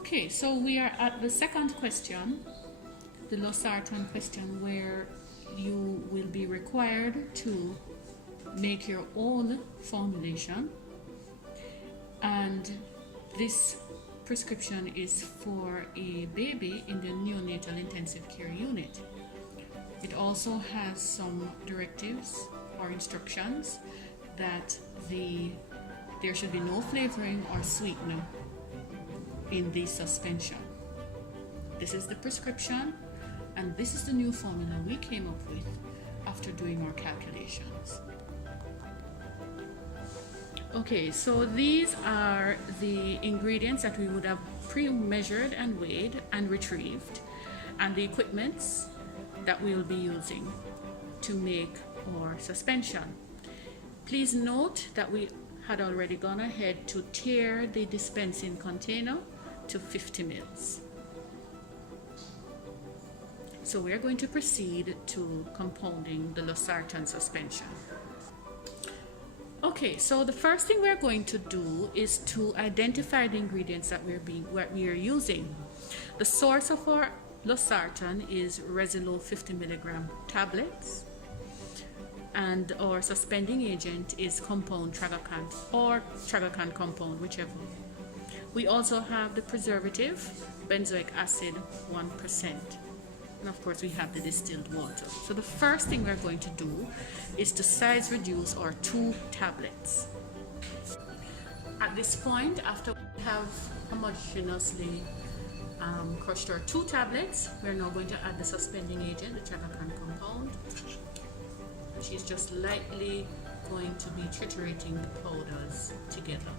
Okay, so we are at the second question, the Losartan question, where you will be required to make your own formulation, and this prescription is for a baby in the neonatal intensive care unit. It also has some directives or instructions that there should be no flavoring or sweetener in the suspension. This is the prescription, and this is the new formula we came up with after doing our calculations. Okay, so these are the ingredients that we would have pre-measured and weighed and retrieved, and the equipments that we'll be using to make our suspension. Please note that we had already gone ahead to tare the dispensing container to 50 mils. So we're going to proceed to compounding the Losartan suspension. Okay, so the first thing we're going to do is to identify the ingredients that we are using. The source of our Losartan is Resilo 50 milligram tablets, and our suspending agent is compound Tragacan or Tragacan compound, whichever. We also have the preservative, benzoic acid 1%. And of course we have the distilled water. So the first thing we're going to do is to size reduce our 2 tablets. At this point, after we have homogeneously crushed our 2 tablets, we're now going to add the suspending agent, the Tragacan compound. And she's just lightly going to be triturating the powders together.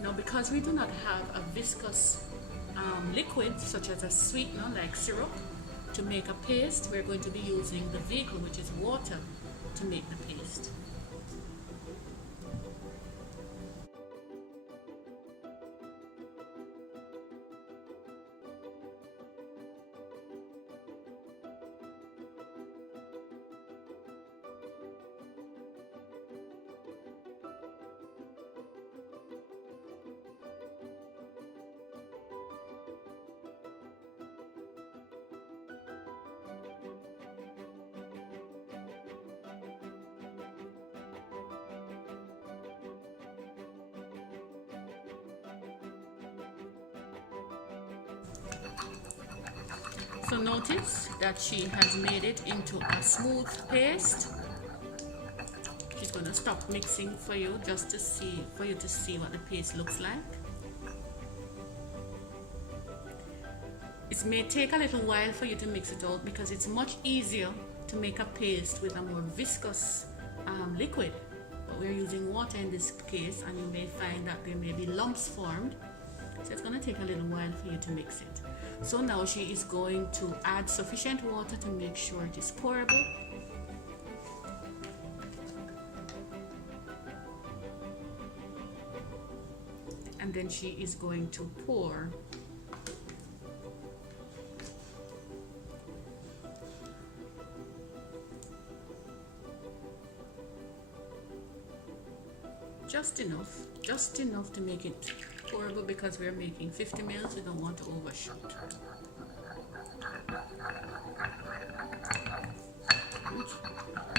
Now, because we do not have a viscous liquid such as a sweetener like syrup to make a paste, we're going to be using the vehicle, which is water, to make the paste. So notice that she has made it into a smooth paste. She's going to stop mixing for you just to see, for you to see what the paste looks like. It may take a little while for you to mix it out because it's much easier to make a paste with a more viscous liquid. But we're using water in this case, and you may find that there may be lumps formed. So it's going to take a little while for you to mix it. So now she is going to add sufficient water to make sure it is pourable. And then she is going to pour just enough to make it pourable, because we're making 50 mils, we don't want to overshoot.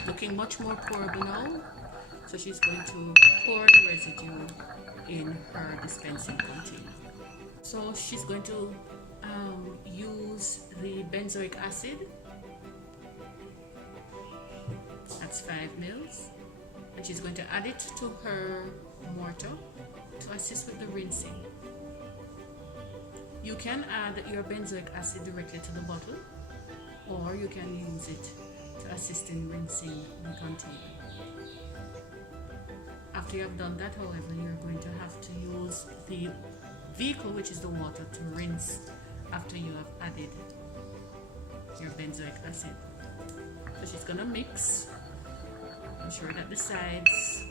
Looking much more pourable now, so she's going to pour the residue in her dispensing container. So she's going to use the benzoic acid, that's 5 mils, and she's going to add it to her mortar to assist with the rinsing. You can add your benzoic acid directly to the bottle, or you can use it to assist in rinsing the container. After you have done that, however, you're going to have to use the vehicle, which is the water, to rinse after you have added your benzoic acid. So she's going to mix, ensure that the sides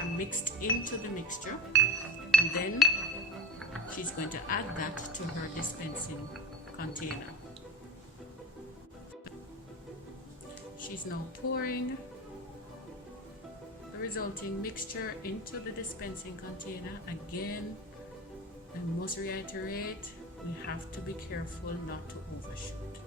are mixed into the mixture, and then she's going to add that to her dispensing container. She's now pouring the resulting mixture into the dispensing container. Again, I must reiterate, we have to be careful not to overshoot.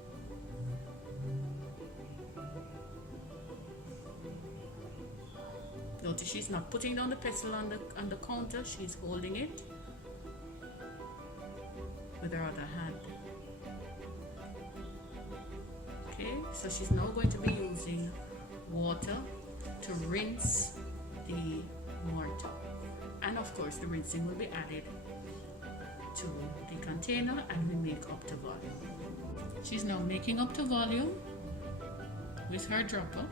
Notice she's not putting down the pestle on the counter, she's holding it with her other hand. Okay, so she's now going to be using water to rinse the mortar, and of course the rinsing will be added to the container and we make up to volume. She's now making up to volume with her dropper.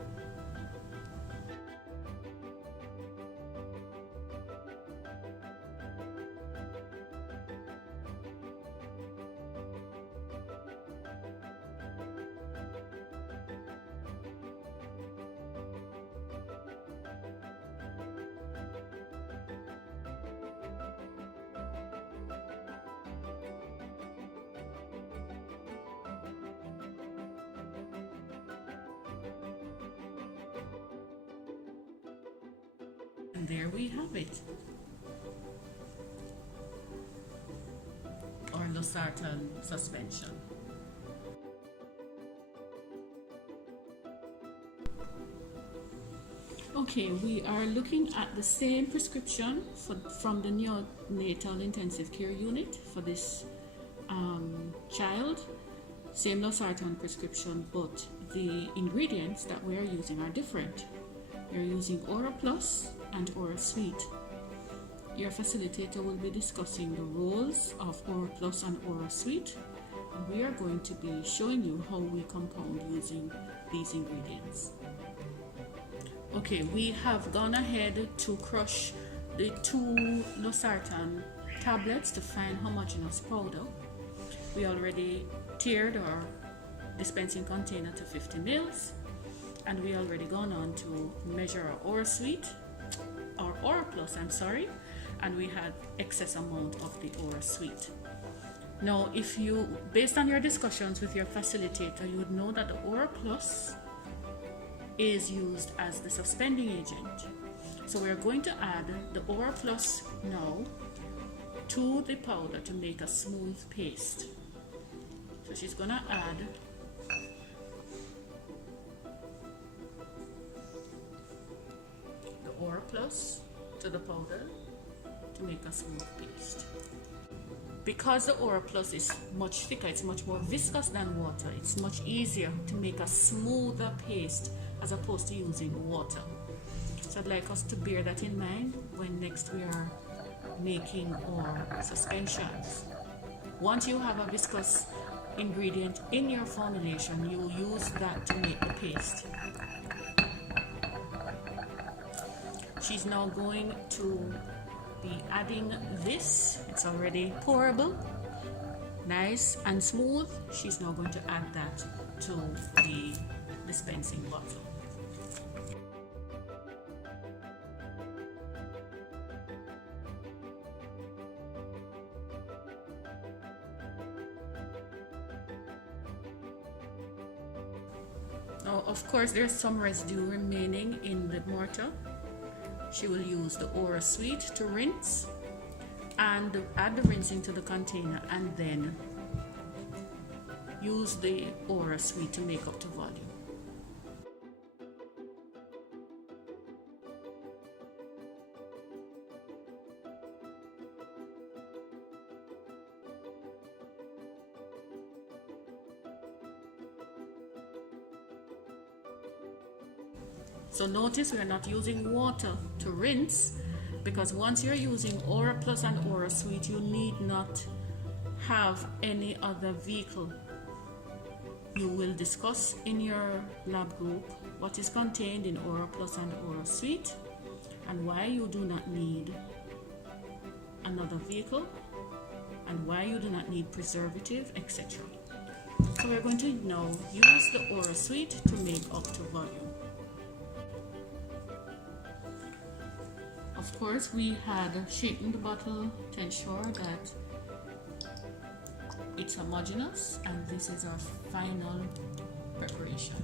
And there we have it, or Losartan suspension. Okay, we are looking at the same prescription from the neonatal intensive care unit for this child. Same Losartan prescription, but the ingredients that we are using are different. We're using Aura Plus and Aura Sweet. Your facilitator will be discussing the roles of Aura Plus and Aura Sweet, and we are going to be showing you how we compound using these ingredients. Okay, we have gone ahead to crush the 2 Losartan tablets to find homogeneous powder. We already tiered our dispensing container to 50 mils, and we already gone on to measure our Aura Sweet, our Aura Plus, and we had excess amount of the Aura Sweet. Now, if you, based on your discussions with your facilitator, you would know that the Aura Plus is used as the suspending agent. So we're going to add the Aura Plus now to the powder to make a smooth paste. So she's gonna add the Aura Plus to the powder to make a smooth paste. Because the Aura Plus is much thicker, it's much more viscous than water, it's much easier to make a smoother paste as opposed to using water. So I'd like us to bear that in mind when next we are making our suspensions. Once you have a viscous ingredient in your formulation, you will use that to make the paste. She's now going to be adding this. It's already pourable, nice and smooth. She's now going to add that to the dispensing bottle. Now, of course, there's some residue remaining in the mortar. She will use the Aura Sweet to rinse and add the rinsing to the container, and then use the Aura Sweet to make up to volume. So notice we are not using water to rinse, because once you're using Aura Plus and Aura Sweet, you need not have any other vehicle. You will discuss in your lab group what is contained in Aura Plus and Aura Sweet and why you do not need another vehicle and why you do not need preservative, etc. So we're going to now use the Aura Sweet to make up to volume. Of course, we had shaken the bottle to ensure that it's homogeneous, and this is our final preparation.